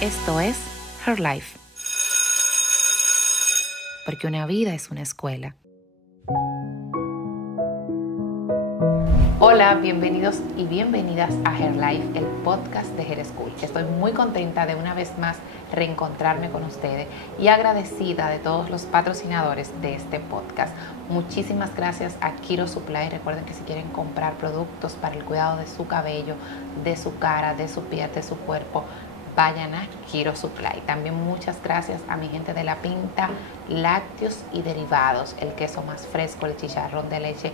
Esto es Her Life, porque una vida es una escuela. Hola, bienvenidos y bienvenidas a Her Life, el podcast de Her School. Estoy muy contenta de una vez más reencontrarme con ustedes y agradecida de todos los patrocinadores de este podcast. Muchísimas gracias a Kiro Supply. Recuerden que si quieren comprar productos para el cuidado de su cabello, de su cara, de su piel, de su cuerpo, vayan a Kiro Supply. También muchas gracias a mi gente de La Pinta, lácteos y derivados, el queso más fresco, el chicharrón de leche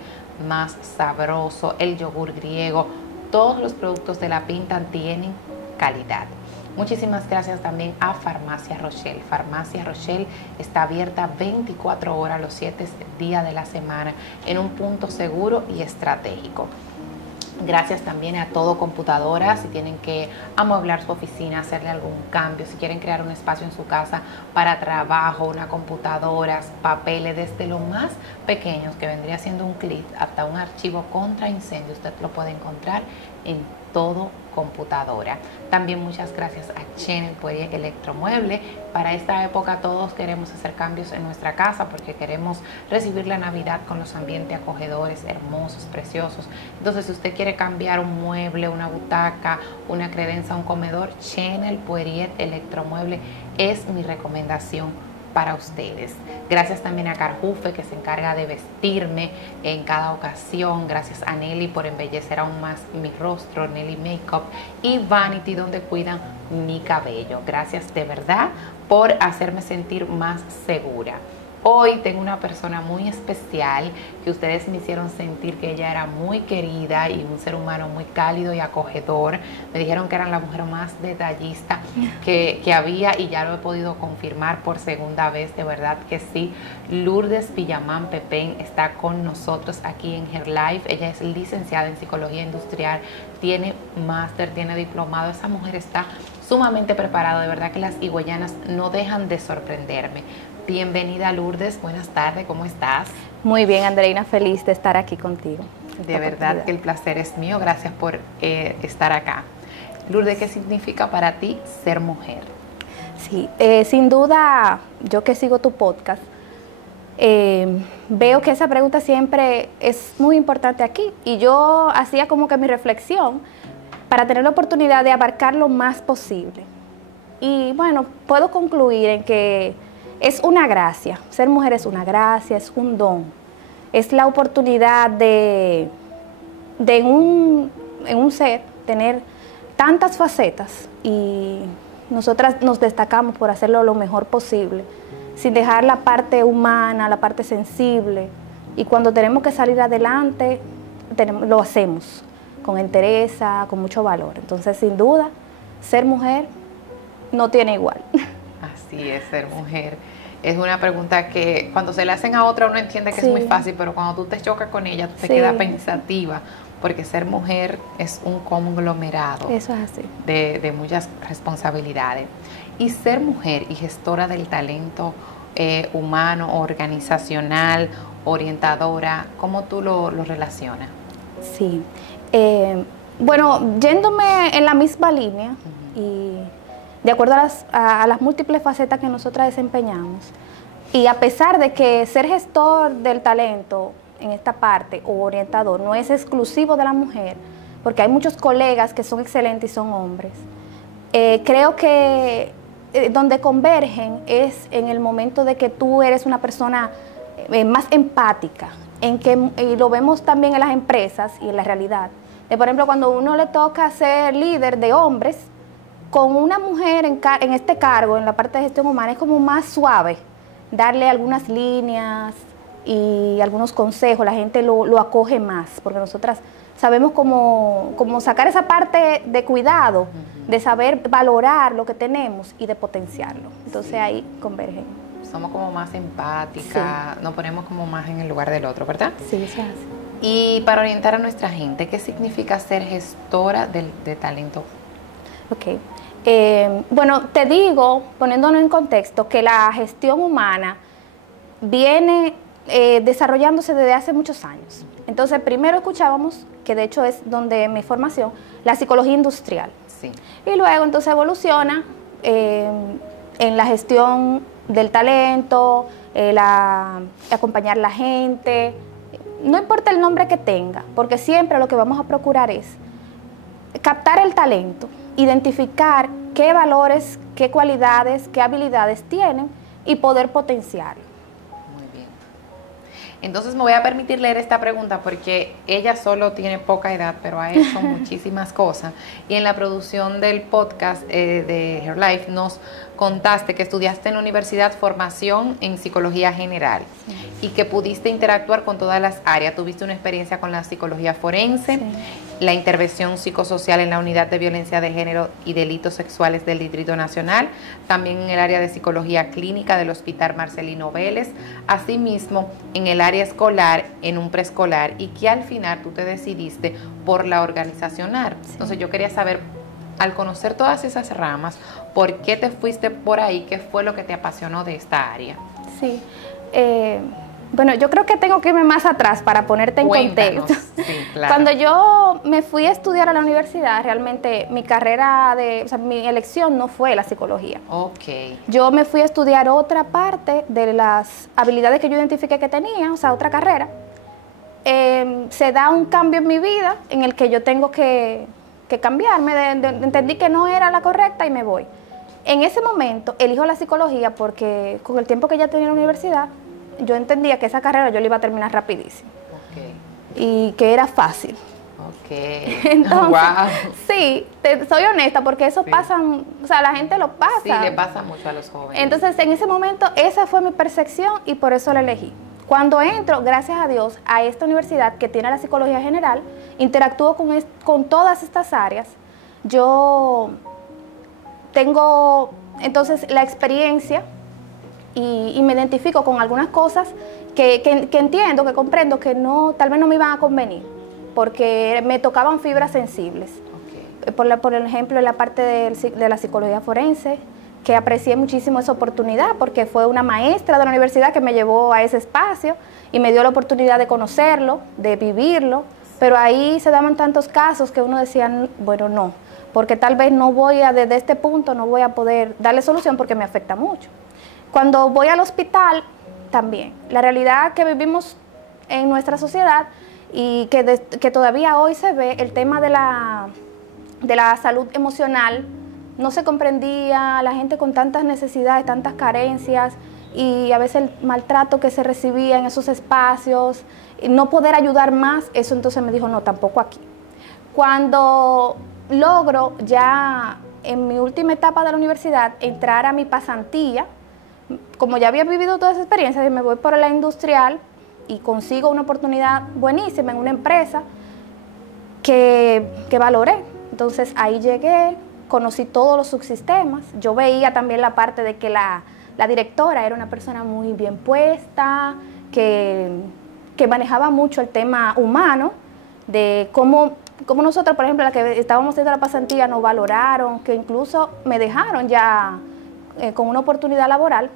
más sabroso, el yogur griego. Todos los productos de La Pinta tienen calidad. Muchísimas gracias también a Farmacia Rochelle. Farmacia Rochelle está abierta 24 horas los 7 días de la semana en un punto seguro y estratégico. Gracias también a Todo Computadora. Si tienen que amueblar su oficina, hacerle algún cambio, si quieren crear un espacio en su casa para trabajo, una computadora, papeles, desde lo más pequeños que vendría siendo un clip hasta un archivo contra incendio, usted lo puede encontrar en Todo Computadora. También muchas gracias a Channel Poirier Electromueble. Para esta época todos queremos hacer cambios en nuestra casa porque queremos recibir la Navidad con los ambientes acogedores, hermosos, preciosos. Entonces, si usted quiere cambiar un mueble, una butaca, una credenza, un comedor, Channel Poirier Electromueble es mi recomendación para ustedes. Gracias también a Carjufe, que se encarga de vestirme en cada ocasión. Gracias a Nelly por embellecer aún más mi rostro, Nelly Makeup, y Vanity, donde cuidan mi cabello. Gracias de verdad por hacerme sentir más segura. Hoy tengo una persona muy especial que ustedes me hicieron sentir que ella era muy querida y un ser humano muy cálido y acogedor. Me dijeron que era la mujer más detallista que había y ya lo he podido confirmar por segunda vez, de verdad que sí. Lourdes Villamán Pepén está con nosotros aquí en Her Life. Ella es licenciada en Psicología Industrial, tiene máster, tiene diplomado. Esa mujer está sumamente preparada, de verdad que las higüeyanas no dejan de sorprenderme. Bienvenida, Lourdes, buenas tardes, ¿cómo estás? Muy bien, Andreina, feliz de estar aquí contigo. De verdad que el placer es mío, gracias por estar acá. Lourdes, ¿qué significa para ti ser mujer? Sí, sin duda, yo que sigo tu podcast, veo que esa pregunta siempre es muy importante aquí y yo hacía como que mi reflexión para tener la oportunidad de abarcar lo más posible. Y bueno, puedo concluir en que es una gracia, ser mujer es una gracia, es un don, es la oportunidad de en un ser tener tantas facetas y nosotras nos destacamos por hacerlo lo mejor posible, sin dejar la parte humana, la parte sensible, y cuando tenemos que salir adelante, lo hacemos con entereza, con mucho valor. Entonces, sin duda, ser mujer no tiene igual. Así es, ser mujer. Es una pregunta que cuando se le hacen a otra uno entiende que sí, es muy fácil, pero cuando tú te chocas con ella, tú te quedas pensativa, porque ser mujer es un conglomerado. Eso es así. De muchas responsabilidades. Y ser mujer y gestora del talento humano, organizacional, orientadora, ¿cómo tú lo relacionas? Sí. Bueno, yéndome en la misma línea y de acuerdo a las múltiples facetas que nosotras desempeñamos, y a pesar de que ser gestor del talento en esta parte o orientador no es exclusivo de la mujer, porque hay muchos colegas que son excelentes y son hombres, creo que donde convergen es en el momento de que tú eres una persona más empática, y lo vemos también en las empresas y en la realidad. Por ejemplo, cuando uno le toca ser líder de hombres, con una mujer en este cargo, en la parte de gestión humana, es como más suave darle algunas líneas y algunos consejos. La gente lo acoge más, porque nosotras sabemos cómo sacar esa parte de cuidado, de saber valorar lo que tenemos y de potenciarlo. Entonces ahí convergen. Somos como más empáticas, nos ponemos como más en el lugar del otro, ¿verdad? Sí, eso es así. Y para orientar a nuestra gente, ¿qué significa ser gestora de talento? Ok. Bueno, te digo, poniéndonos en contexto, que la gestión humana viene desarrollándose desde hace muchos años. Entonces, primero escuchábamos, que de hecho es donde mi formación, la psicología industrial. Sí. Y luego entonces evoluciona en la gestión del talento, acompañar a la gente, no importa el nombre que tenga, porque siempre lo que vamos a procurar es captar el talento, identificar qué valores, qué cualidades, qué habilidades tienen y poder potenciarlo. Muy bien. Entonces me voy a permitir leer esta pregunta porque ella solo tiene poca edad, pero ha hecho muchísimas cosas. Y en la producción del podcast de Herbalife nos contaste que estudiaste en la universidad formación en psicología general, sí, y que pudiste interactuar con todas las áreas. Tuviste una experiencia con la psicología forense, sí, la intervención psicosocial en la unidad de violencia de género y delitos sexuales del Distrito Nacional, también en el área de psicología clínica del Hospital Marcelino Vélez, asimismo en el área escolar, en un preescolar, y que al final tú te decidiste por la organizacional. Sí. Entonces yo quería saber, al conocer todas esas ramas, ¿por qué te fuiste por ahí? ¿Qué fue lo que te apasionó de esta área? Sí, bueno, yo creo que tengo que irme más atrás para ponerte en contexto. Sí, claro. Cuando yo me fui a estudiar a la universidad, realmente mi carrera, o sea, mi elección no fue la psicología. Ok. Yo me fui a estudiar otra parte de las habilidades que yo identifiqué que tenía, o sea, otra carrera. Se da un cambio en mi vida en el que yo tengo que cambiarme, entendí que no era la correcta y me voy. En ese momento elijo la psicología porque con el tiempo que ya tenía en la universidad, yo entendía que esa carrera yo la iba a terminar rapidísimo. Okay. Y que era fácil. Ok. Entonces, wow. Sí, soy honesta porque eso pasa, o sea, la gente lo pasa. Sí, le pasa mucho a los jóvenes. Entonces, en ese momento, esa fue mi percepción y por eso la elegí. Cuando entro, gracias a Dios, a esta universidad que tiene la psicología general, interactúo con todas estas áreas. Yo tengo entonces la experiencia y me identifico con algunas cosas que entiendo, que comprendo que no, tal vez no me iban a convenir, porque me tocaban fibras sensibles. Okay. Por ejemplo, en la parte de la psicología forense, que aprecié muchísimo esa oportunidad, porque fue una maestra de la universidad que me llevó a ese espacio y me dio la oportunidad de conocerlo, de vivirlo, pero ahí se daban tantos casos que uno decía, bueno, no, porque tal vez desde este punto no voy a poder darle solución porque me afecta mucho. Cuando voy al hospital, también, la realidad que vivimos en nuestra sociedad y que todavía hoy se ve, el tema de la salud emocional, no se comprendía, la gente con tantas necesidades, tantas carencias y a veces el maltrato que se recibía en esos espacios, no poder ayudar más, eso entonces me dijo, no, tampoco aquí. Cuando logro ya en mi última etapa de la universidad entrar a mi pasantía, como ya había vivido toda esa experiencia, me voy por la industrial y consigo una oportunidad buenísima en una empresa que valoré. Entonces ahí llegué, conocí todos los subsistemas, yo veía también la parte de que la directora era una persona muy bien puesta, que manejaba mucho el tema humano, de cómo nosotros, por ejemplo, la que estábamos haciendo la pasantía, nos valoraron, que incluso me dejaron ya con una oportunidad laboral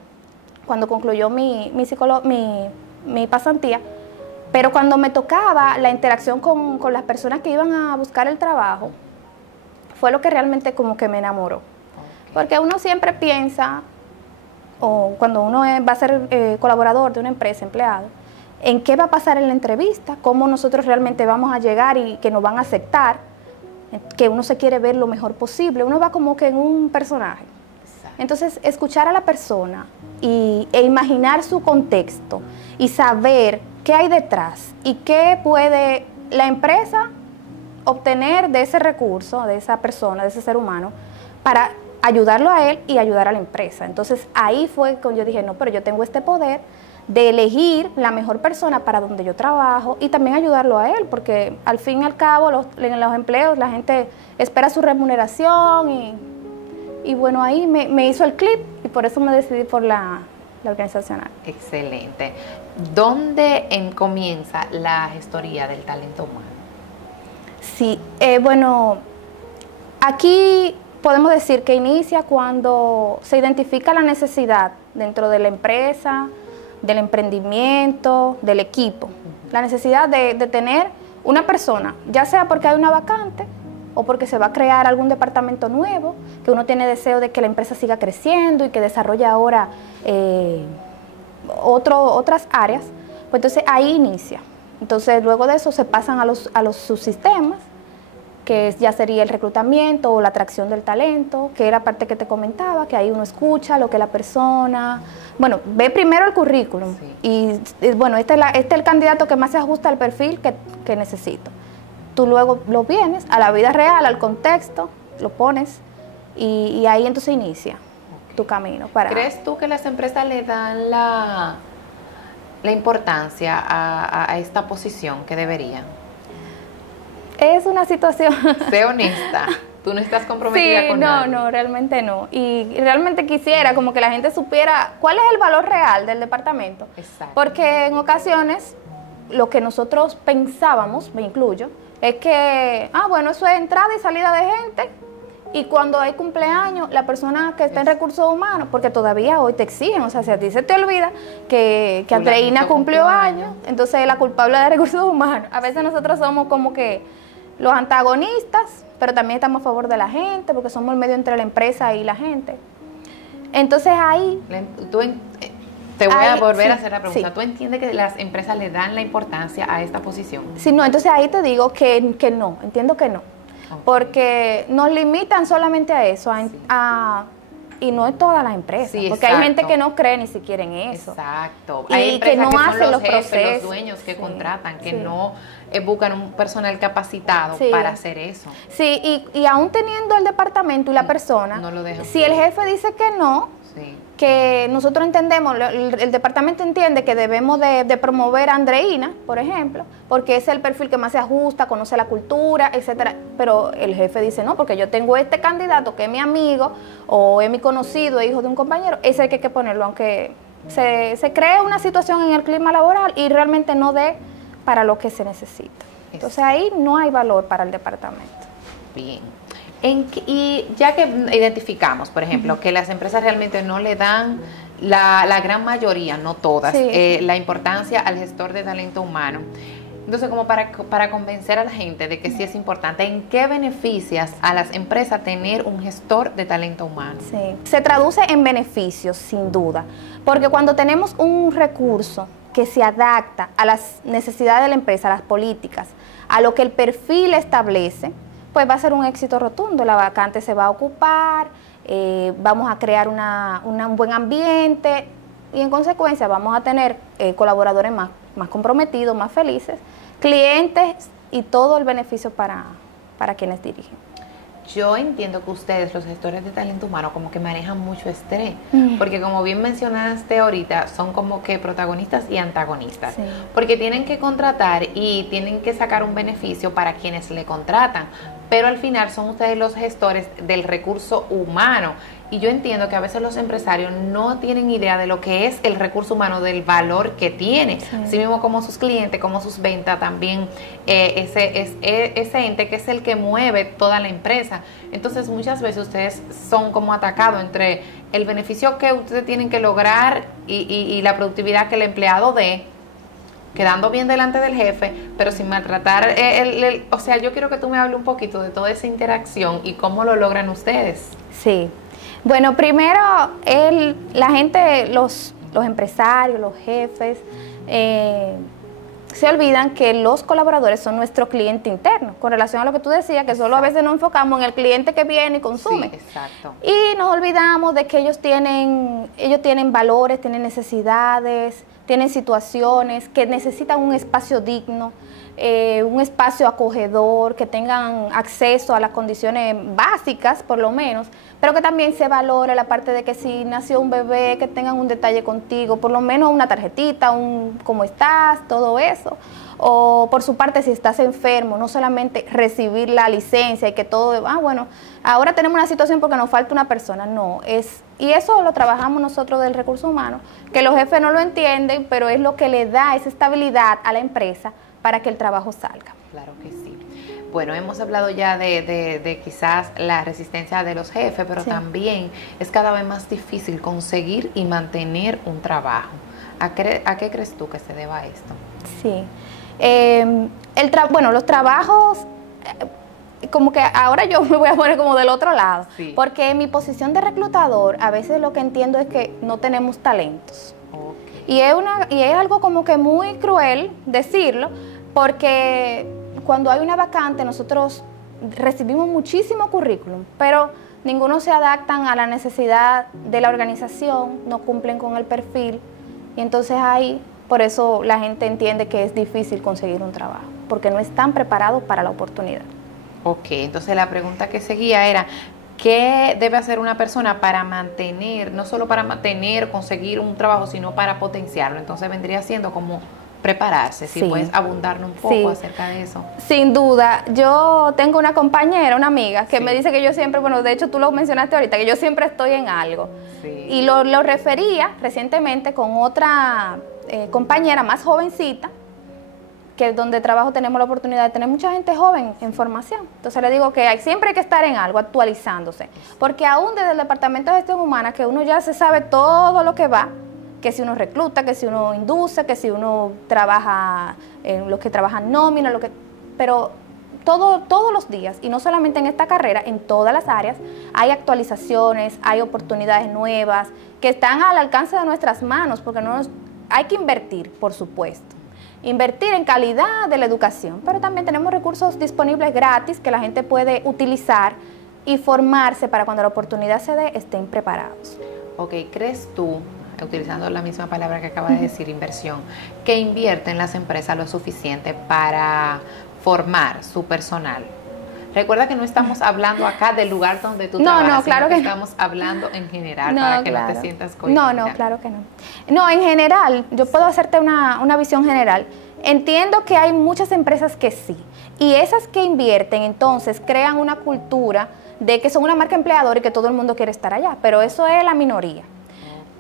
cuando concluyó mi pasantía, pero cuando me tocaba la interacción con las personas que iban a buscar el trabajo, fue lo que realmente como que me enamoró. Okay. Porque uno siempre piensa, o cuando uno va a ser colaborador de una empresa, empleado, en qué va a pasar en la entrevista, cómo nosotros realmente vamos a llegar y que nos van a aceptar, que uno se quiere ver lo mejor posible, uno va como que en un personaje. Entonces, escuchar a la persona e imaginar su contexto y saber qué hay detrás y qué puede la empresa obtener de ese recurso, de esa persona, de ese ser humano, para ayudarlo a él y ayudar a la empresa. Entonces, ahí fue cuando yo dije, no, pero yo tengo este poder de elegir la mejor persona para donde yo trabajo y también ayudarlo a él, porque al fin y al cabo en los empleos la gente espera su remuneración y bueno, ahí me hizo el clip y por eso me decidí por la organizacional. Excelente. ¿Dónde comienza la gestoría del talento humano? Sí, bueno, aquí podemos decir que inicia cuando se identifica la necesidad dentro de la empresa, del emprendimiento, del equipo. La necesidad de tener una persona, ya sea porque hay una vacante o porque se va a crear algún departamento nuevo, que uno tiene deseo de que la empresa siga creciendo y que desarrolle ahora otras áreas, pues entonces ahí inicia. Entonces luego de eso se pasan a los subsistemas, que ya sería el reclutamiento o la atracción del talento, que era la parte que te comentaba, que ahí uno escucha lo que la persona, bueno, ve primero el currículum, sí. Y bueno, este es el candidato que más se ajusta al perfil que necesito. Tú luego lo vienes a la vida real, al contexto, lo pones y ahí entonces inicia tu camino. ¿Crees tú que las empresas le dan la importancia a esta posición que deberían? Es una situación... Sé honesta, tú no estás comprometida con nada. No, realmente no. Y realmente quisiera como que la gente supiera cuál es el valor real del departamento. Exacto. Porque en ocasiones lo que nosotros pensábamos, me incluyo, es que, bueno, eso es entrada y salida de gente, y cuando hay cumpleaños, la persona que está en recursos humanos, porque todavía hoy te exigen, o sea, si a ti se te olvida que Andreina cumplió años, entonces es la culpable de recursos humanos. A veces nosotros somos como que los antagonistas, pero también estamos a favor de la gente, porque somos el medio entre la empresa y la gente. Entonces ahí... Te voy a volver a hacer la pregunta. Sí. ¿Tú entiendes que las empresas le dan la importancia a esta posición? Sí, no, entonces ahí te digo que no, entiendo que no. Okay. Porque nos limitan solamente a eso, y no es todas las empresas, sí, porque hay gente que no cree ni siquiera en eso. Exacto. Y hay empresas que no hacen los procesos, los dueños que contratan, que no buscan un personal capacitado para hacer eso. Sí, y aún teniendo el departamento y la persona, no lo dejan. Si el jefe dice que no, que nosotros entendemos, el departamento entiende que debemos de promover a Andreina, por ejemplo, porque es el perfil que más se ajusta, conoce la cultura, etcétera, pero el jefe dice no, porque yo tengo este candidato que es mi amigo o es mi conocido, es hijo de un compañero, ese hay que ponerlo, aunque se cree una situación en el clima laboral y realmente no dé para lo que se necesita. Entonces ahí no hay valor para el departamento. Bien. Y ya que identificamos, por ejemplo, que las empresas realmente no le dan, la gran mayoría, no todas, la importancia al gestor de talento humano, entonces como para convencer a la gente de que sí es importante, ¿en qué beneficias a las empresas tener un gestor de talento humano? Sí, se traduce en beneficios, sin duda, porque cuando tenemos un recurso que se adapta a las necesidades de la empresa, a las políticas, a lo que el perfil establece, pues va a ser un éxito rotundo, la vacante se va a ocupar, vamos a crear un buen ambiente y en consecuencia vamos a tener colaboradores más comprometidos, más felices, clientes y todo el beneficio para quienes dirigen. Yo entiendo que ustedes, los gestores de talento humano, como que manejan mucho estrés, porque como bien mencionaste ahorita, son como que protagonistas y antagonistas, porque tienen que contratar y tienen que sacar un beneficio para quienes le contratan, pero al final son ustedes los gestores del recurso humano. Y yo entiendo que a veces los empresarios no tienen idea de lo que es el recurso humano, del valor que tiene. Así mismo como sus clientes, como sus ventas, también ese ente que es el que mueve toda la empresa. Entonces muchas veces ustedes son como atacados entre el beneficio que ustedes tienen que lograr y la productividad que el empleado dé, quedando bien delante del jefe, pero sin maltratar o sea, yo quiero que tú me hables un poquito de toda esa interacción y cómo lo logran ustedes. Sí. Bueno, primero, la gente, los empresarios, los jefes, se olvidan que los colaboradores son nuestro cliente interno, con relación a lo que tú decías, que solo a veces nos enfocamos en el cliente que viene y consume. Sí, exacto. Y nos olvidamos de que ellos tienen valores, tienen necesidades, tienen situaciones, que necesitan un espacio digno, un espacio acogedor, que tengan acceso a las condiciones básicas, por lo menos, pero que también se valore la parte de que si nació un bebé, que tengan un detalle contigo, por lo menos una tarjetita, un cómo estás, todo eso. O por su parte, si estás enfermo, no solamente recibir la licencia y que todo, bueno, ahora tenemos una situación porque nos falta una persona, no, y eso lo trabajamos nosotros del recurso humano, que los jefes no lo entienden, pero es lo que le da esa estabilidad a la empresa para que el trabajo salga. Claro que sí. Bueno, hemos hablado ya de quizás la resistencia de los jefes, pero también es cada vez más difícil conseguir y mantener un trabajo. ¿A qué crees tú que se deba esto? Sí. Bueno, los trabajos como que ahora yo me voy a poner como del otro lado, Sí. porque en mi posición de reclutador a veces lo que entiendo es que no tenemos talentos. Ok. Y es algo como que muy cruel decirlo, porque cuando hay una vacante nosotros recibimos muchísimo currículum, pero ninguno se adaptan a la necesidad de la organización, no cumplen con el perfil, y entonces ahí, por eso la gente entiende que es difícil conseguir un trabajo, porque no están preparados para la oportunidad. Ok, entonces la pregunta que seguía era, ¿qué debe hacer una persona para mantener, no solo para mantener, conseguir un trabajo, sino para potenciarlo? Entonces vendría siendo como prepararse, si Sí. puedes abundarnos un poco Sí. acerca de eso. Sin duda, yo tengo una compañera, una amiga, que Sí. me dice que yo siempre, bueno, de hecho tú lo mencionaste ahorita, que yo siempre estoy en algo. Sí. Y lo refería recientemente con otra compañera más jovencita, que donde trabajo tenemos la oportunidad de tener mucha gente joven en formación. Entonces le digo que siempre hay que estar en algo, actualizándose. Porque aún desde el Departamento de Gestión Humana, que uno ya se sabe todo lo que va, que si uno recluta, que si uno induce, que si uno trabaja en los que trabajan nómina, pero todos los días, y no solamente en esta carrera, en todas las áreas, hay actualizaciones, hay oportunidades nuevas que están al alcance de nuestras manos, porque hay que invertir, por supuesto. Invertir en calidad de la educación, pero también tenemos recursos disponibles gratis que la gente puede utilizar y formarse para cuando la oportunidad se dé, estén preparados. Ok, ¿crees tú, utilizando la misma palabra que acabas de decir, inversión, que invierten las empresas lo suficiente para formar su personal? Recuerda que no estamos hablando acá del lugar donde tú trabajas, No, claro sino que estamos hablando en general para que no te sientas cohibida. No, claro que no. No, en general, yo puedo hacerte una visión general. Entiendo que hay muchas empresas que sí, y esas que invierten entonces crean una cultura de que son una marca empleadora y que todo el mundo quiere estar allá, pero eso es la minoría.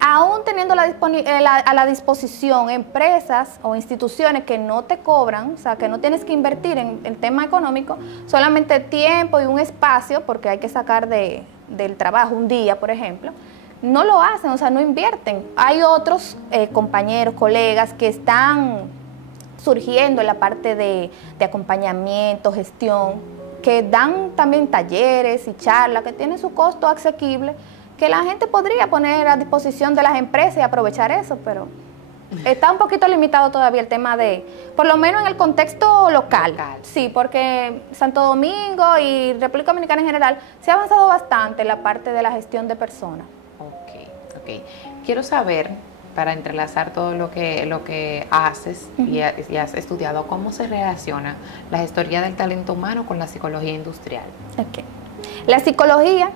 Aún teniendo a la disposición empresas o instituciones que no te cobran, o sea, que no tienes que invertir en el tema económico, solamente tiempo y un espacio, porque hay que sacar del trabajo un día, por ejemplo, no lo hacen, o sea, no invierten. Hay otros compañeros, colegas que están surgiendo en la parte de acompañamiento, gestión, que dan también talleres y charlas, que tienen su costo asequible, que la gente podría poner a disposición de las empresas y aprovechar eso, pero está un poquito limitado todavía el tema por lo menos en el contexto local. Sí, porque Santo Domingo y República Dominicana en general se ha avanzado bastante en la parte de la gestión de personas. Ok. Quiero saber, para entrelazar todo lo que haces y has estudiado, cómo se relaciona la gestoría del talento humano con la psicología industrial. Okay. La psicología...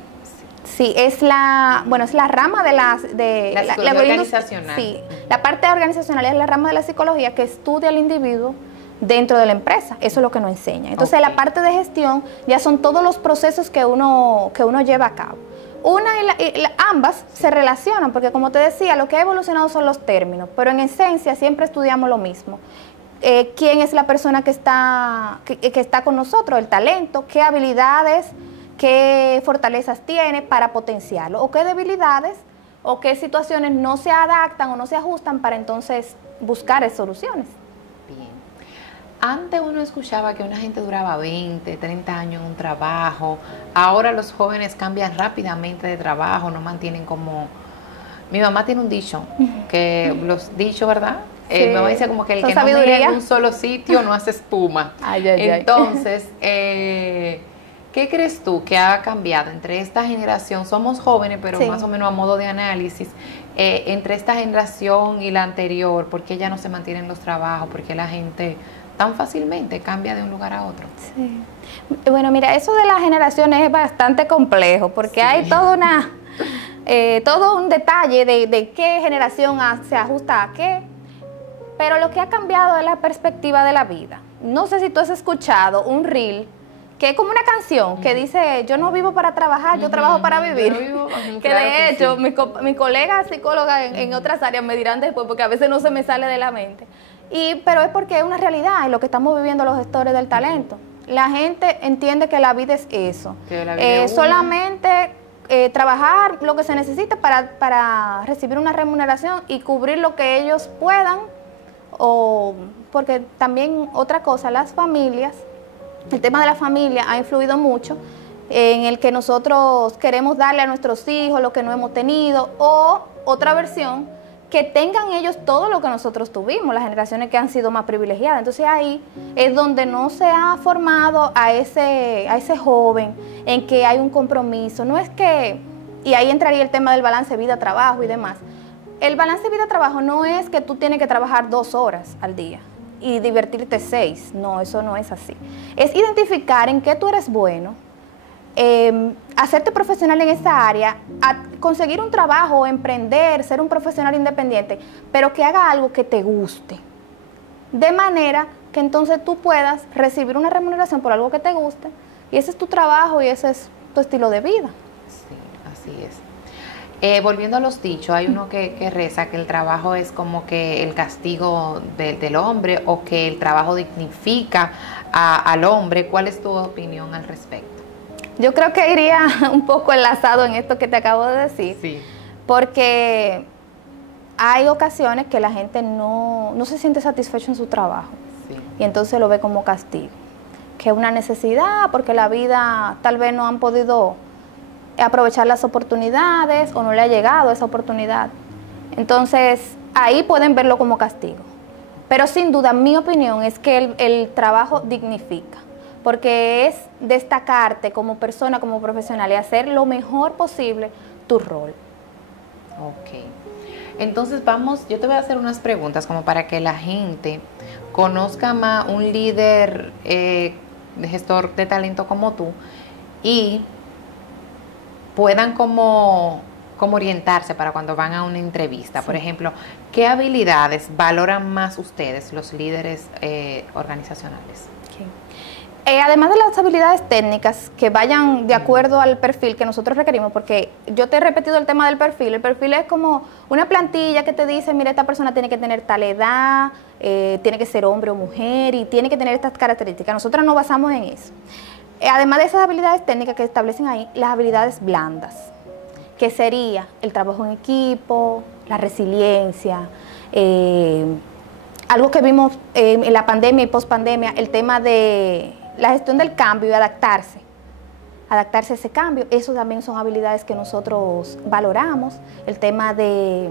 Sí, es la rama de la psicología organizacional. Sí, la parte organizacional es la rama de la psicología que estudia al individuo dentro de la empresa. Eso es lo que nos enseña. Entonces, la parte de gestión ya son todos los procesos que uno lleva a cabo. Ambas se relacionan porque, como te decía, lo que ha evolucionado son los términos, pero en esencia siempre estudiamos lo mismo. ¿Quién es la persona que está con nosotros? El talento, qué habilidades, qué fortalezas tiene para potenciarlo, o qué debilidades o qué situaciones no se adaptan o no se ajustan para entonces buscar soluciones. Bien. Antes uno escuchaba que una gente duraba 20, 30 años en un trabajo. Ahora los jóvenes cambian rápidamente de trabajo, no mantienen como... Mi mamá tiene un dicho, que los dichos, ¿verdad? Sí. Mi mamá dice como que el que sabiduría. no mira en un solo sitio no hace espuma. Entonces, ¿qué crees tú que ha cambiado entre esta generación? Somos jóvenes, pero Sí. más o menos a modo de análisis, entre esta generación y la anterior, ¿por qué ya no se mantienen los trabajos? ¿Por qué la gente tan fácilmente cambia de un lugar a otro? Sí. Bueno, mira, eso de las generaciones es bastante complejo, porque hay todo un detalle de qué generación se ajusta a qué, pero lo que ha cambiado es la perspectiva de la vida. No sé si tú has escuchado un reel que es como una canción que dice, yo no vivo para trabajar, yo trabajo para vivir. Que claro de hecho, sí. mi colega psicóloga en otras áreas me dirán después, porque a veces no se me sale de la mente. Pero es porque es una realidad, es lo que estamos viviendo los gestores del talento. La gente entiende que la vida es eso. Solamente trabajar lo que se necesita para recibir una remuneración y cubrir lo que ellos puedan, porque también otra cosa, las familias el tema de la familia ha influido mucho en el que nosotros queremos darle a nuestros hijos lo que no hemos tenido, o otra versión, que tengan ellos todo lo que nosotros tuvimos, las generaciones que han sido más privilegiadas. Entonces ahí es donde no se ha formado a ese joven en que hay un compromiso. No es que, y ahí entraría el tema del balance vida-trabajo y demás. El balance vida-trabajo no es que tú tienes que trabajar 2 horas al día y divertirte 6. No, eso no es así. Es identificar en qué tú eres bueno, hacerte profesional en esa área, conseguir un trabajo, emprender, ser un profesional independiente, pero que haga algo que te guste, de manera que entonces tú puedas recibir una remuneración por algo que te guste, y ese es tu trabajo y ese es tu estilo de vida. Sí, así es. Volviendo a los dichos, hay uno que reza que el trabajo es como que el castigo del hombre, o que el trabajo dignifica al hombre. ¿Cuál es tu opinión al respecto? Yo creo que iría un poco enlazado en esto que te acabo de decir, Sí. Porque hay ocasiones que la gente no se siente satisfecho en su trabajo, Sí. y entonces lo ve como castigo, que es una necesidad porque la vida tal vez no han podido aprovechar las oportunidades o no le ha llegado esa oportunidad. Entonces ahí pueden verlo como castigo. Pero sin duda mi opinión es que el trabajo dignifica, porque es destacarte como persona, como profesional, y hacer lo mejor posible tu rol. Ok. Entonces yo te voy a hacer unas preguntas como para que la gente conozca más un líder de gestor de talento como tú, y puedan como orientarse para cuando van a una entrevista. Sí. Por ejemplo, ¿qué habilidades valoran más ustedes, los líderes organizacionales? Okay. Además de las habilidades técnicas que vayan de acuerdo al perfil que nosotros requerimos, porque yo te he repetido el tema del perfil. El perfil es como una plantilla que te dice, mira, esta persona tiene que tener tal edad, tiene que ser hombre o mujer y tiene que tener estas características. Nosotros nos basamos en eso. Además de esas habilidades técnicas que establecen ahí, las habilidades blandas, que sería el trabajo en equipo, la resiliencia, algo que vimos en la pandemia y pospandemia, el tema de la gestión del cambio y adaptarse a ese cambio. Eso también son habilidades que nosotros valoramos, el tema de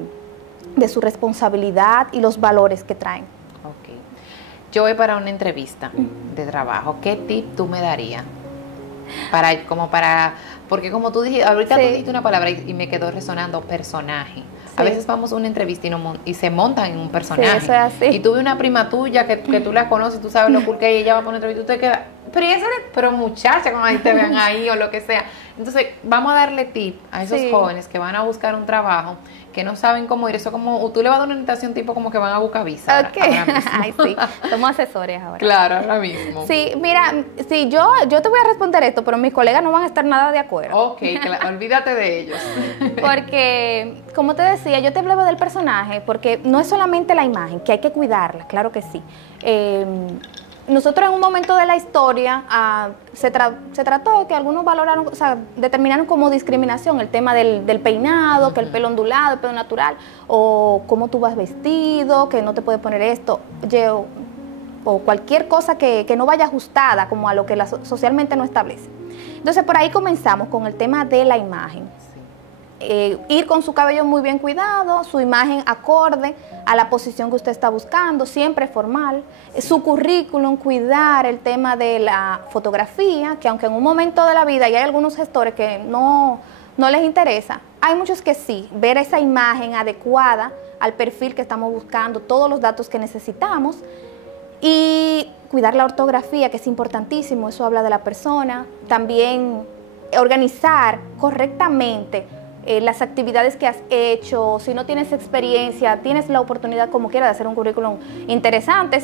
su responsabilidad y los valores que traen. Ok. Yo voy para una entrevista de trabajo. ¿Qué tip tú me darías? Porque como tú dijiste, ahorita Sí. tú dijiste una palabra y me quedó resonando, personaje. Sí. A veces vamos a una entrevista y se montan en un personaje. Sí, eso es así. Y tuve una prima tuya que tú la conoces, tú sabes lo cool que ella va a poner entrevista, y tú te quedas, pero muchacha, cuando ahí te vean ahí o lo que sea. Entonces, vamos a darle tip a esos Sí. jóvenes que van a buscar un trabajo, que no saben cómo ir. Eso como, tú le vas a dar una orientación tipo como que van a buscar visa. Ok. Ahora mismo. Ay, sí, somos asesores ahora. Claro, ahora mismo. Sí, mira, sí, yo te voy a responder esto, pero mis colegas no van a estar nada de acuerdo. Ok, olvídate de ellos. Porque, como te decía, yo te hablaba del personaje, porque no es solamente la imagen, que hay que cuidarla, claro que sí. Nosotros en un momento de la historia se trató de que algunos valoraron, o sea, determinaron como discriminación el tema del peinado, que el pelo ondulado, el pelo natural, o cómo tú vas vestido, que no te puedes poner esto, o cualquier cosa que no vaya ajustada como a lo que socialmente no establece. Entonces por ahí comenzamos con el tema de la imagen. Ir con su cabello muy bien cuidado, su imagen acorde a la posición que usted está buscando, siempre formal, su currículum, cuidar el tema de la fotografía, que aunque en un momento de la vida y hay algunos gestores que no les interesa, hay muchos que sí, ver esa imagen adecuada al perfil que estamos buscando, todos los datos que necesitamos, y cuidar la ortografía, que es importantísimo, eso habla de la persona. También organizar correctamente las actividades que has hecho. Si no tienes experiencia, tienes la oportunidad como quiera de hacer un currículum interesante,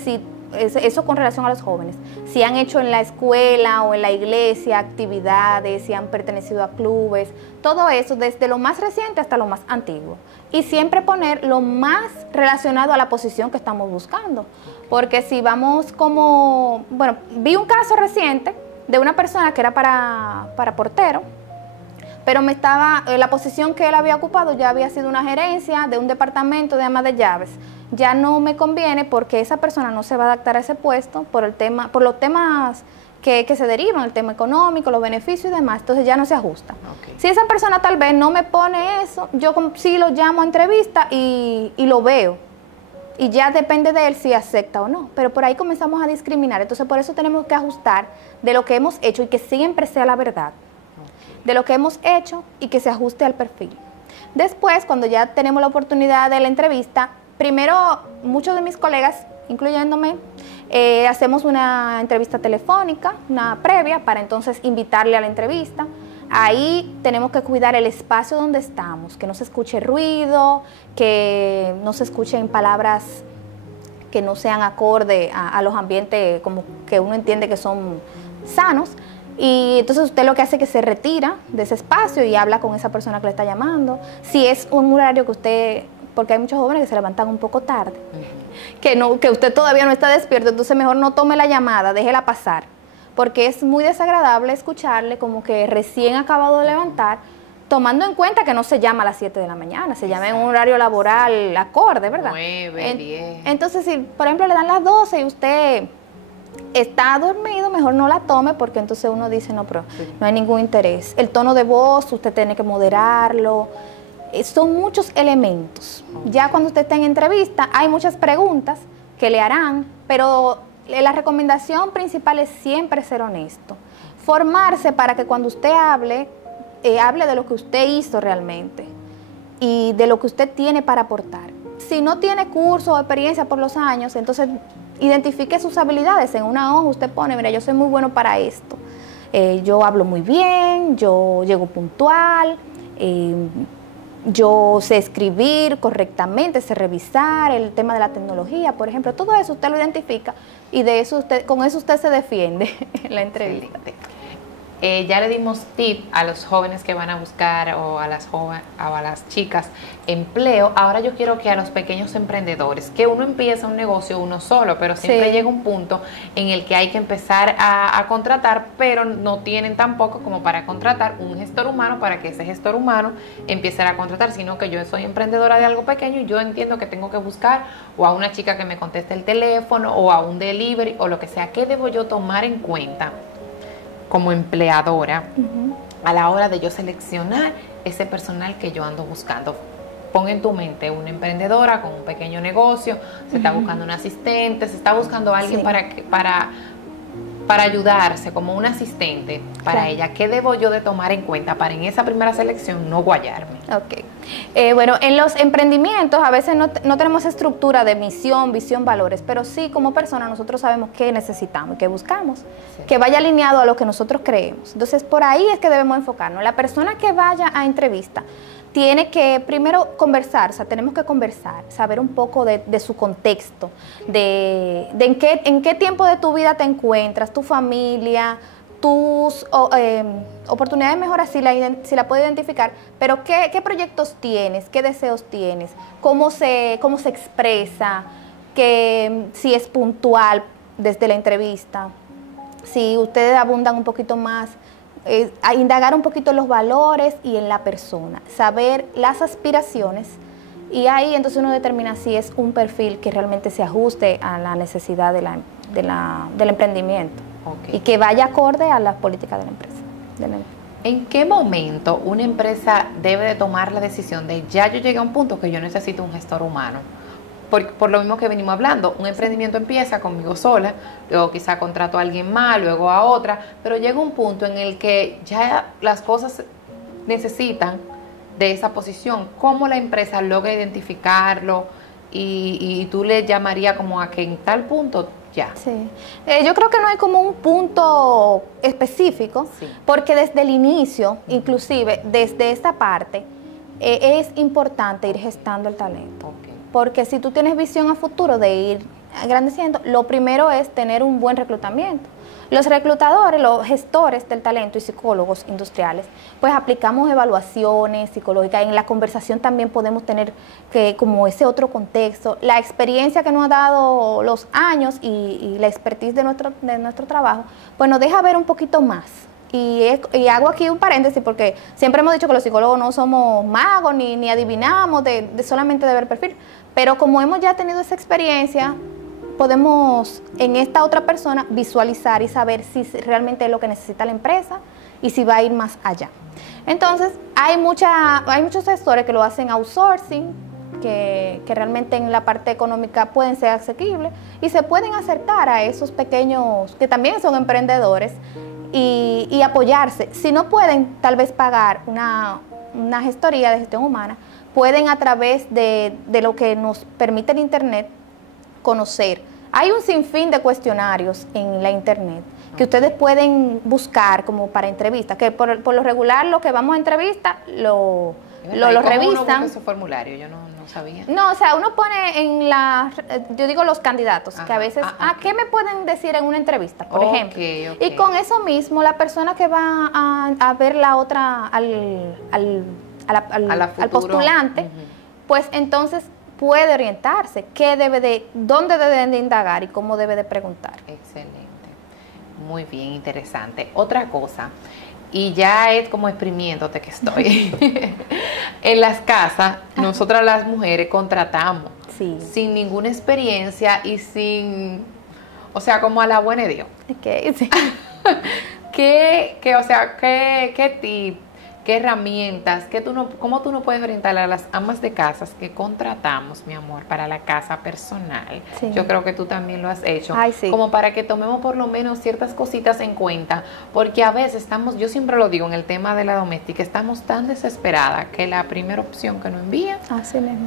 eso con relación a los jóvenes. Si han hecho en la escuela o en la iglesia actividades, si han pertenecido a clubes, todo eso desde lo más reciente hasta lo más antiguo. Y siempre poner lo más relacionado a la posición que estamos buscando. Porque si vamos como, bueno, vi un caso reciente de una persona que era para portero, pero la posición que él había ocupado ya había sido una gerencia de un departamento de ama de llaves. Ya no me conviene porque esa persona no se va a adaptar a ese puesto por los temas que se derivan, el tema económico, los beneficios y demás, entonces ya no se ajusta. Si esa persona tal vez no me pone eso, yo sí lo llamo a entrevista y lo veo. Y ya depende de él si acepta o no. Pero por ahí comenzamos a discriminar. Entonces por eso tenemos que ajustar de lo que hemos hecho y que siempre sea la verdad. De lo que hemos hecho y que se ajuste al perfil. Después, cuando ya tenemos la oportunidad de la entrevista, primero muchos de mis colegas, incluyéndome, hacemos una entrevista telefónica, una previa, para entonces invitarle a la entrevista. Ahí tenemos que cuidar el espacio donde estamos, que no se escuche ruido, que no se escuchen palabras que no sean acorde a los ambientes como que uno entiende que son sanos. Y entonces usted lo que hace es que se retira de ese espacio y habla con esa persona que le está llamando. Si es un horario que usted, porque hay muchos jóvenes que se levantan un poco tarde, que usted todavía no está despierto, entonces mejor no tome la llamada, déjela pasar. Porque es muy desagradable escucharle como que recién acabado de levantar, tomando en cuenta que no se llama a las 7 de la mañana, se llama en un horario laboral acorde, ¿verdad? 9, 10. Entonces, si por ejemplo le dan las 12 y usted está dormido, mejor no la tome, porque entonces uno dice, no, pero no hay ningún interés. El tono de voz, usted tiene que moderarlo. Son muchos elementos. Ya cuando usted está en entrevista, hay muchas preguntas que le harán, pero la recomendación principal es siempre ser honesto. Formarse para que cuando usted hable de lo que usted hizo realmente y de lo que usted tiene para aportar. Si no tiene curso o experiencia por los años, entonces identifique sus habilidades. En una hoja usted pone, mira, yo soy muy bueno para esto. Yo hablo muy bien, yo llego puntual, yo sé escribir correctamente, sé revisar el tema de la tecnología, por ejemplo. Todo eso usted lo identifica y con eso usted se defiende en la entrevista. Excelente. Ya le dimos tip a los jóvenes que van a buscar o a las chicas empleo. Ahora yo quiero que a los pequeños emprendedores, que uno empieza un negocio uno solo, pero siempre llega un punto en el que hay que empezar a contratar, pero no tienen tampoco como para contratar un gestor humano para que ese gestor humano empiece a contratar, sino que yo soy emprendedora de algo pequeño y yo entiendo que tengo que buscar o a una chica que me conteste el teléfono o a un delivery o lo que sea. ¿Qué debo yo tomar en cuenta como empleadora a la hora de yo seleccionar ese personal que yo ando buscando? Pon en tu mente una emprendedora con un pequeño negocio, se está buscando un asistente, se está buscando a alguien para ayudarse, como un asistente para ella. ¿Qué debo yo de tomar en cuenta para en esa primera selección no guayarme? Ok. Bueno, en los emprendimientos a veces no tenemos estructura de misión, visión, valores, pero sí como persona nosotros sabemos qué necesitamos y qué buscamos, que vaya alineado a lo que nosotros creemos. Entonces, por ahí es que debemos enfocarnos. La persona que vaya a entrevista tiene que primero conversar, o sea, tenemos que conversar, saber un poco de su contexto, de en qué tiempo de tu vida te encuentras, tu familia, tus oportunidades de mejora, si la puedes identificar, pero qué proyectos tienes, qué deseos tienes, cómo se expresa, si es puntual desde la entrevista, si ustedes abundan un poquito más, a indagar un poquito en los valores y en la persona, saber las aspiraciones, y ahí entonces uno determina si es un perfil que realmente se ajuste a la necesidad del emprendimiento y que vaya acorde a las políticas de la empresa. ¿En qué momento una empresa debe de tomar la decisión de ya yo llegué a un punto que yo necesito un gestor humano? Por lo mismo que venimos hablando, un emprendimiento empieza conmigo sola, luego quizá contrato a alguien más, luego a otra, pero llega un punto en el que ya las cosas necesitan de esa posición. ¿Cómo la empresa logra identificarlo y tú le llamarías como a que en tal punto ya? Sí, yo creo que no hay como un punto específico, porque desde el inicio, inclusive desde esta parte, es importante ir gestando el talento. Porque si tú tienes visión a futuro de ir engrandeciendo, lo primero es tener un buen reclutamiento. Los reclutadores, los gestores del talento y psicólogos industriales, pues aplicamos evaluaciones psicológicas. En la conversación también podemos tener como ese otro contexto, la experiencia que nos ha dado los años y la expertise de nuestro trabajo, pues nos deja ver un poquito más. Y hago aquí un paréntesis porque siempre hemos dicho que los psicólogos no somos magos ni adivinamos solamente de ver perfil, pero como hemos ya tenido esa experiencia, podemos en esta otra persona visualizar y saber si realmente es lo que necesita la empresa y si va a ir más allá. Entonces, hay muchos gestores que lo hacen outsourcing, que realmente en la parte económica pueden ser asequibles y se pueden acercar a esos pequeños que también son emprendedores y apoyarse. Si no pueden tal vez pagar una gestoría de gestión humana, pueden a través de lo que nos permite el Internet conocer. Hay un sinfín de cuestionarios en la Internet que ustedes pueden buscar como para entrevistas, que por lo regular lo que vamos a entrevista lo revisan. ¿Cómo uno busca ese formulario? Yo no sabía. No, o sea, uno pone yo digo los candidatos, que a veces, ¿qué me pueden decir en una entrevista, por ejemplo? Okay. Y con eso mismo, la persona que va a ver la otra, al postulante, pues entonces puede orientarse, dónde debe de indagar y cómo debe de preguntar. Excelente. Muy bien, interesante. Otra cosa, y ya es como exprimiéndote que estoy. En las casas, nosotras las mujeres contratamos sin ninguna experiencia y o sea, como a la buena de Dios. Okay, sí. ¿Qué tip, qué herramientas, cómo tú no puedes orientar a las amas de casas que contratamos, mi amor, para la casa personal? Sí. Yo creo que tú también lo has hecho. Ay, sí. Como para que tomemos por lo menos ciertas cositas en cuenta, porque a veces yo siempre lo digo en el tema de la doméstica, estamos tan desesperadas que la primera opción que nos envían,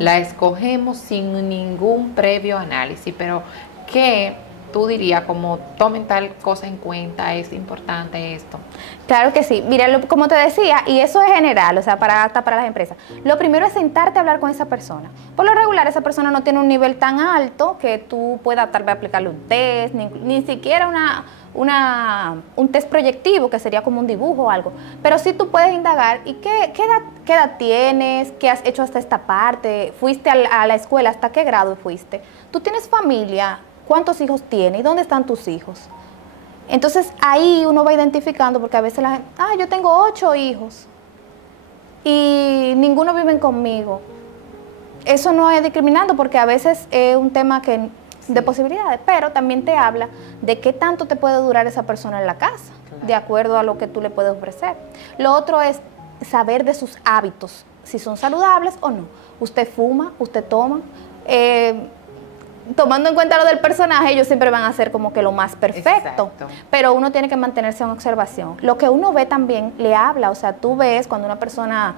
la escogemos sin ningún previo análisis, pero que tú dirías como tomen tal cosa en cuenta, es importante esto. Claro que sí. Mira, como te decía, y eso es general, o sea, hasta para las empresas. Lo primero es sentarte a hablar con esa persona. Por lo regular, esa persona no tiene un nivel tan alto que tú puedas tal vez aplicarle un test, ni siquiera un test proyectivo, que sería como un dibujo o algo. Pero sí tú puedes indagar, ¿y qué edad tienes? ¿Qué has hecho hasta esta parte? ¿Fuiste a la escuela? ¿Hasta qué grado fuiste? ¿Tú tienes familia? ¿Cuántos hijos tienes? ¿Y dónde están tus hijos? Entonces ahí uno va identificando, porque a veces la gente, yo tengo 8 hijos y ninguno vive conmigo. Eso no es discriminando, porque a veces es un tema de posibilidades, pero también te habla de qué tanto te puede durar esa persona en la casa, de acuerdo a lo que tú le puedes ofrecer. Lo otro es saber de sus hábitos, si son saludables o no. Usted fuma, usted toma. Tomando en cuenta lo del personaje, ellos siempre van a ser como que lo más perfecto. Exacto. Pero uno tiene que mantenerse en observación. Lo que uno ve también le habla, o sea, tú ves cuando una persona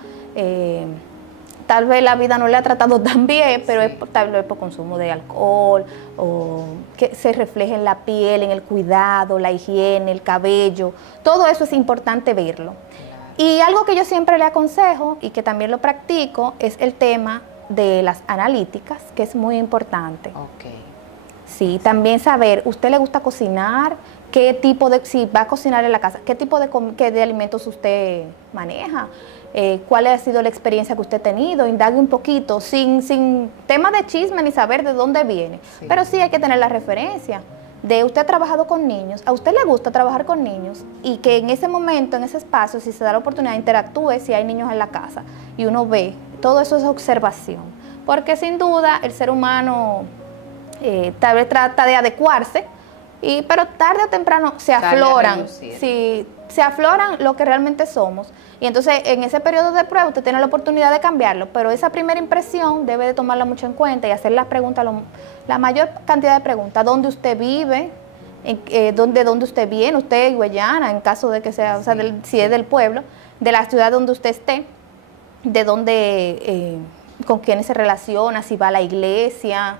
tal vez la vida no le ha tratado tan bien, pero es tal vez por consumo de alcohol, o que se refleja en la piel, en el cuidado, la higiene, el cabello. Todo eso es importante verlo. Y algo que yo siempre le aconsejo y que también lo practico es el tema de las analíticas, que es muy importante. Okay. Sí, también saber, ¿usted le gusta cocinar? ¿Qué tipo si va a cocinar en la casa, qué tipo de alimentos usted maneja? ¿Cuál ha sido la experiencia que usted ha tenido? Indague un poquito, sin tema de chisme ni saber de dónde viene. Sí. Pero sí hay que tener la referencia de usted ha trabajado con niños, a usted le gusta trabajar con niños, y que en ese momento, en ese espacio, si se da la oportunidad, interactúe si hay niños en la casa y uno ve. Todo eso es observación, porque sin duda el ser humano tal vez trata de adecuarse, pero tarde o temprano se afloran, se afloran lo que realmente somos, y entonces en ese periodo de prueba usted tiene la oportunidad de cambiarlo, pero esa primera impresión debe de tomarla mucho en cuenta y hacer las preguntas, la mayor cantidad de preguntas: ¿dónde usted vive? ¿Dónde usted viene? Usted es huellana, en caso de que sea, o sea, si es del pueblo, de la ciudad donde usted esté, de dónde, con quiénes se relaciona, si va a la iglesia,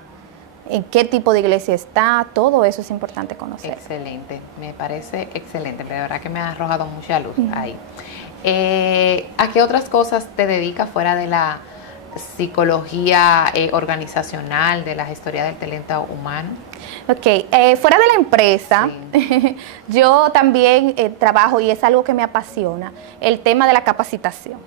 en qué tipo de iglesia está, todo eso es importante conocer. Excelente, me parece excelente, de verdad que me ha arrojado mucha luz ahí. ¿A qué otras cosas te dedicas fuera de la psicología organizacional, de la gestoría del talento humano? Ok, fuera de la empresa, yo también trabajo, y es algo que me apasiona, el tema de la capacitación.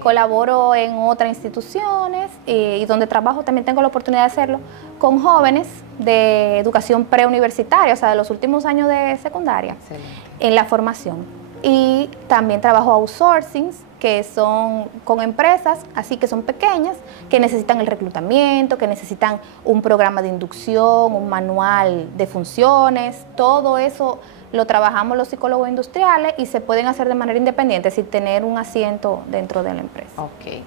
Colaboro en otras instituciones y donde trabajo también tengo la oportunidad de hacerlo con jóvenes de educación preuniversitaria, o sea, de los últimos años de secundaria. Excelente. En la formación. y también trabajo outsourcing, que son con empresas, así que son pequeñas, que necesitan el reclutamiento, que necesitan un programa de inducción, un manual de funciones, todo eso lo trabajamos los psicólogos industriales y se pueden hacer de manera independiente sin tener un asiento dentro de la empresa. Ok.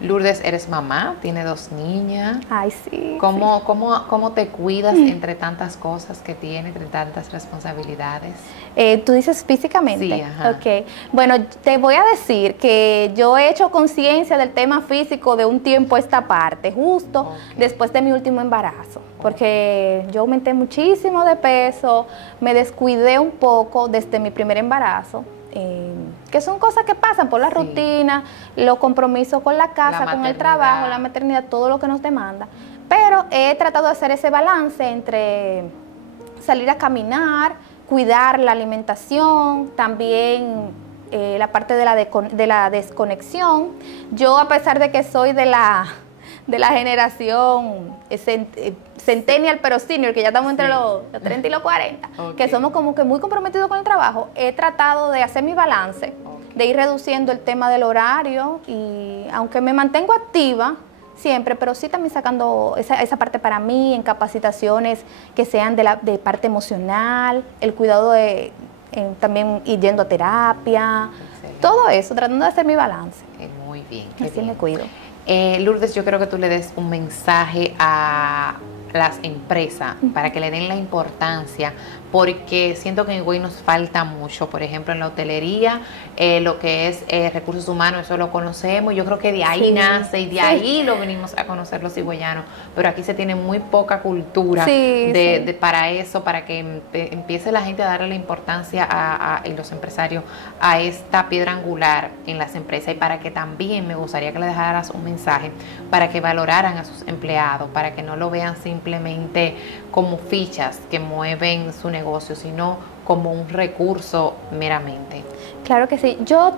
Lourdes, eres mamá, tiene 2 niñas. Ay, sí. ¿Cómo te cuidas entre tantas cosas que tienes, entre tantas responsabilidades? ¿Tú dices físicamente? Sí, ajá. Ok. Bueno, te voy a decir que yo he hecho conciencia del tema físico de un tiempo a esta parte, justo después de mi último embarazo, porque yo aumenté muchísimo de peso, me descuidé un poco desde mi primer embarazo. Que son cosas que pasan por la rutina, los compromisos con la casa, con el trabajo, la maternidad, todo lo que nos demanda. Pero he tratado de hacer ese balance entre salir a caminar, cuidar la alimentación, también la parte de la desconexión. Yo, a pesar de que soy de la generación centennial pero senior, que ya estamos entre los 30 y los 40, que somos como que muy comprometidos con el trabajo, he tratado de hacer mi balance, de ir reduciendo el tema del horario, y aunque me mantengo activa siempre, pero sí también sacando esa parte para mí en capacitaciones que sean de parte emocional, el cuidado de también ir yendo a terapia. Excelente. Todo eso, tratando de hacer mi balance. Muy bien. Así me cuido. Lourdes, yo creo que tú le des un mensaje a las empresas para que le den la importancia, porque siento que en Higüey nos falta mucho. Por ejemplo, en la hotelería, lo que es recursos humanos, eso lo conocemos. Yo creo que de ahí nace y de ahí lo venimos a conocer los higüeyanos. Pero aquí se tiene muy poca cultura para eso, para que empiece la gente a darle la importancia y los empresarios a esta piedra angular en las empresas, y para que también me gustaría que le dejaras un mensaje para que valoraran a sus empleados, para que no lo vean simplemente como fichas que mueven su negocio, sino como un recurso meramente. Claro que sí. Yo,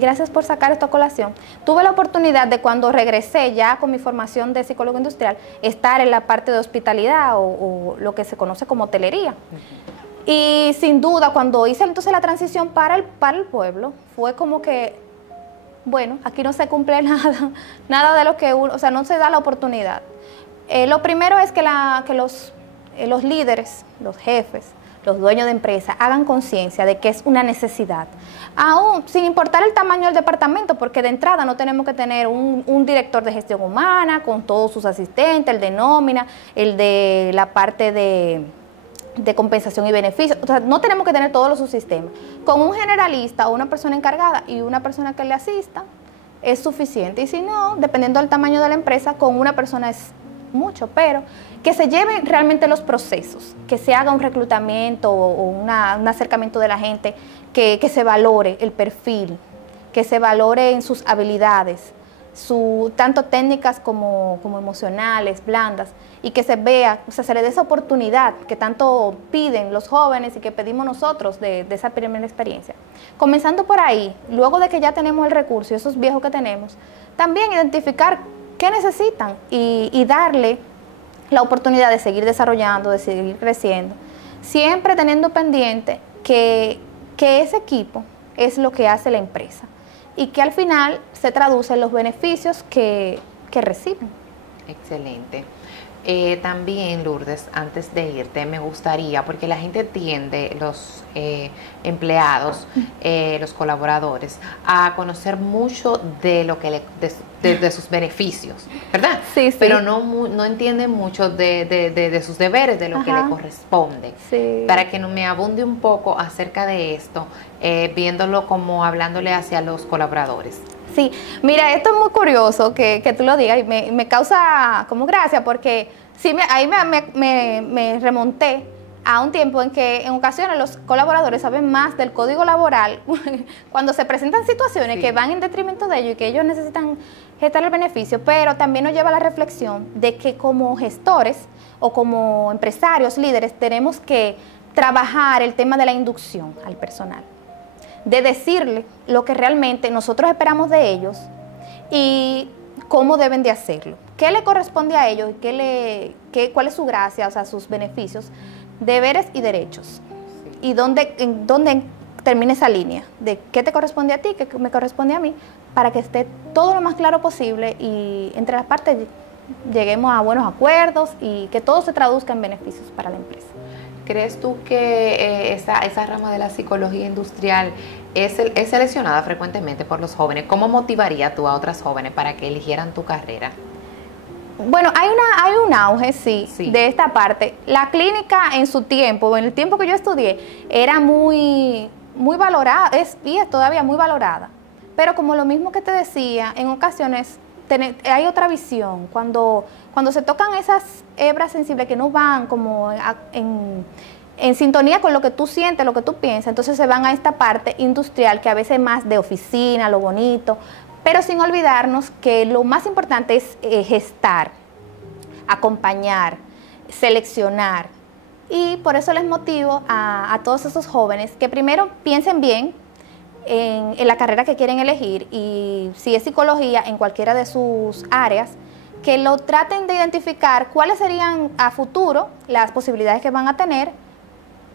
gracias por sacar esta colación, tuve la oportunidad de, cuando regresé ya con mi formación de psicólogo industrial, estar en la parte de hospitalidad o lo que se conoce como hotelería. Y sin duda, cuando hice entonces la transición para el pueblo, fue como que, bueno, aquí no se cumple nada de lo que uno, o sea, no se da la oportunidad. Lo primero es que los líderes, los jefes, los dueños de empresa hagan conciencia de que es una necesidad, aún sin importar el tamaño del departamento, porque de entrada no tenemos que tener un director de gestión humana con todos sus asistentes, el de nómina, el de la parte de compensación y beneficios. O sea, no tenemos que tener todos los subsistemas. Con un generalista o una persona encargada y una persona que le asista es suficiente, y si no, dependiendo del tamaño de la empresa, con una persona es mucho, pero que se lleven realmente los procesos, que se haga un reclutamiento o un acercamiento de la gente, que se valore el perfil, que se valore en sus habilidades, tanto técnicas como emocionales, blandas, y que se vea, o sea, se le dé esa oportunidad que tanto piden los jóvenes y que pedimos nosotros de esa primera experiencia. Comenzando por ahí, luego de que ya tenemos el recurso y esos viejos que tenemos, también identificar qué necesitan y darle la oportunidad de seguir desarrollando, de seguir creciendo, siempre teniendo pendiente que ese equipo es lo que hace la empresa y que al final se traduce en los beneficios que reciben. Excelente. También, Lourdes, antes de irte, me gustaría, porque la gente tiende, los empleados, los colaboradores, a conocer mucho de lo que de sus beneficios, ¿verdad? Sí, sí. Pero no entienden mucho de sus deberes, de lo que le corresponde. Sí. Para que me abunde un poco acerca de esto, viéndolo como hablándole hacia los colaboradores. Sí, mira, esto es muy curioso que tú lo digas y me causa como gracia, porque sí, ahí me remonté a un tiempo en que en ocasiones los colaboradores saben más del código laboral cuando se presentan situaciones que van en detrimento de ellos y que ellos necesitan gestar el beneficio, pero también nos lleva a la reflexión de que como gestores o como empresarios, líderes, tenemos que trabajar el tema de la inducción al personal, de decirle lo que realmente nosotros esperamos de ellos y cómo deben de hacerlo, qué le corresponde a ellos, cuál es su gracia, o sea, sus beneficios, deberes y derechos, y dónde termine esa línea de qué te corresponde a ti, qué me corresponde a mí, para que esté todo lo más claro posible y entre las partes lleguemos a buenos acuerdos y que todo se traduzca en beneficios para la empresa. ¿Crees tú que esa rama de la psicología industrial es seleccionada frecuentemente por los jóvenes? ¿Cómo motivaría tú a otras jóvenes para que eligieran tu carrera? Bueno, hay un auge, sí, de esta parte. La clínica en su tiempo, en el tiempo que yo estudié, era muy valorada, y es todavía muy valorada. Pero como lo mismo que te decía, en ocasiones hay otra visión. Cuando se tocan esas hebras sensibles que no van como en sintonía con lo que tú sientes, lo que tú piensas, entonces se van a esta parte industrial que a veces es más de oficina, lo bonito, pero sin olvidarnos que lo más importante es gestar, acompañar, seleccionar. Y por eso les motivo a todos esos jóvenes que primero piensen bien en la carrera que quieren elegir, y si es psicología en cualquiera de sus áreas, que lo traten de identificar cuáles serían a futuro las posibilidades que van a tener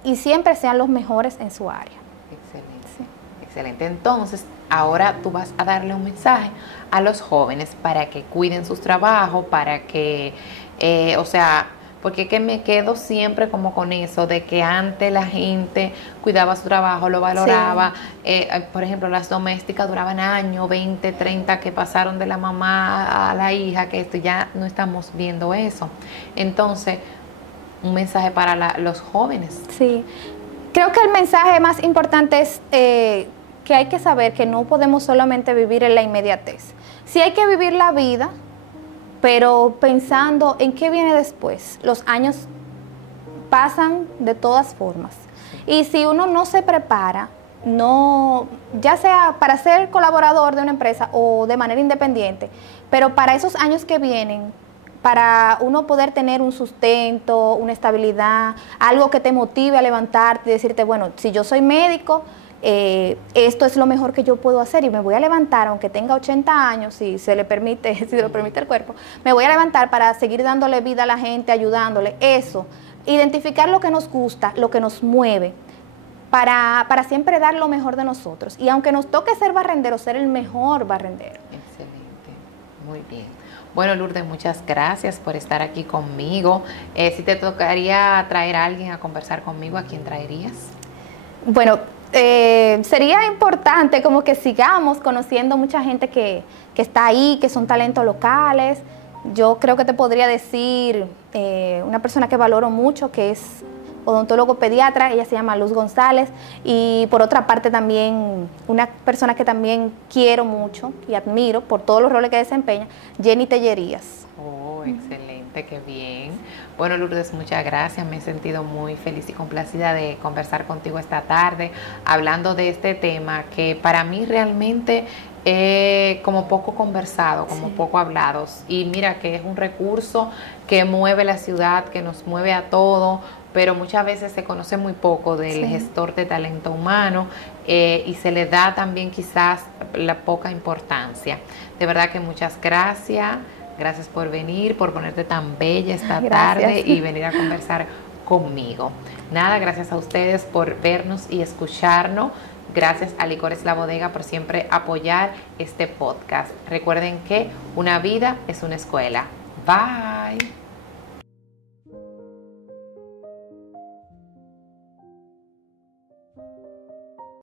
y siempre sean los mejores en su área. Excelente, sí. Excelente. Entonces, ahora tú vas a darle un mensaje a los jóvenes para que cuiden sus trabajos, para que, porque que me quedo siempre como con eso de que antes la gente cuidaba su trabajo, lo valoraba. Sí. Por ejemplo, las domésticas duraban años, 20, 30, que pasaron de la mamá a la hija, que esto ya no estamos viendo eso. Entonces, un mensaje para los jóvenes. Sí, creo que el mensaje más importante es que hay que saber que no podemos solamente vivir en la inmediatez. Sí hay que vivir la vida, pero pensando en qué viene después. Los años pasan de todas formas. Y si uno no se prepara, ya sea para ser colaborador de una empresa o de manera independiente, pero para esos años que vienen, para uno poder tener un sustento, una estabilidad, algo que te motive a levantarte y decirte, bueno, si yo soy médico, esto es lo mejor que yo puedo hacer y me voy a levantar, aunque tenga 80 años, si se le permite, si se lo permite el cuerpo, me voy a levantar para seguir dándole vida a la gente, ayudándole. Eso, identificar lo que nos gusta, lo que nos mueve, para siempre dar lo mejor de nosotros. Y aunque nos toque ser barrendero, ser el mejor barrendero. Excelente, muy bien. Bueno, Lourdes, muchas gracias por estar aquí conmigo. Si te tocaría traer a alguien a conversar conmigo, ¿a quién traerías? Bueno, sería importante como que sigamos conociendo mucha gente que está ahí, que son talentos locales. Yo creo que te podría decir una persona que valoro mucho, que es odontólogo pediatra, ella se llama Luz González, y por otra parte también una persona que también quiero mucho y admiro por todos los roles que desempeña, Jenny Tellerías. Oh, excelente, qué bien. Bueno, Lourdes, muchas gracias, me he sentido muy feliz y complacida de conversar contigo esta tarde, hablando de este tema que para mí realmente como poco conversado, como poco hablados, y mira que es un recurso que mueve la ciudad, que nos mueve a todo, pero muchas veces se conoce muy poco del gestor de talento humano y se le da también quizás la poca importancia. De verdad que muchas gracias, gracias por venir, por ponerte tan bella esta tarde y venir a conversar conmigo. Nada, gracias a ustedes por vernos y escucharnos. Gracias a Licores La Bodega por siempre apoyar este podcast. Recuerden que una vida es una escuela. Bye.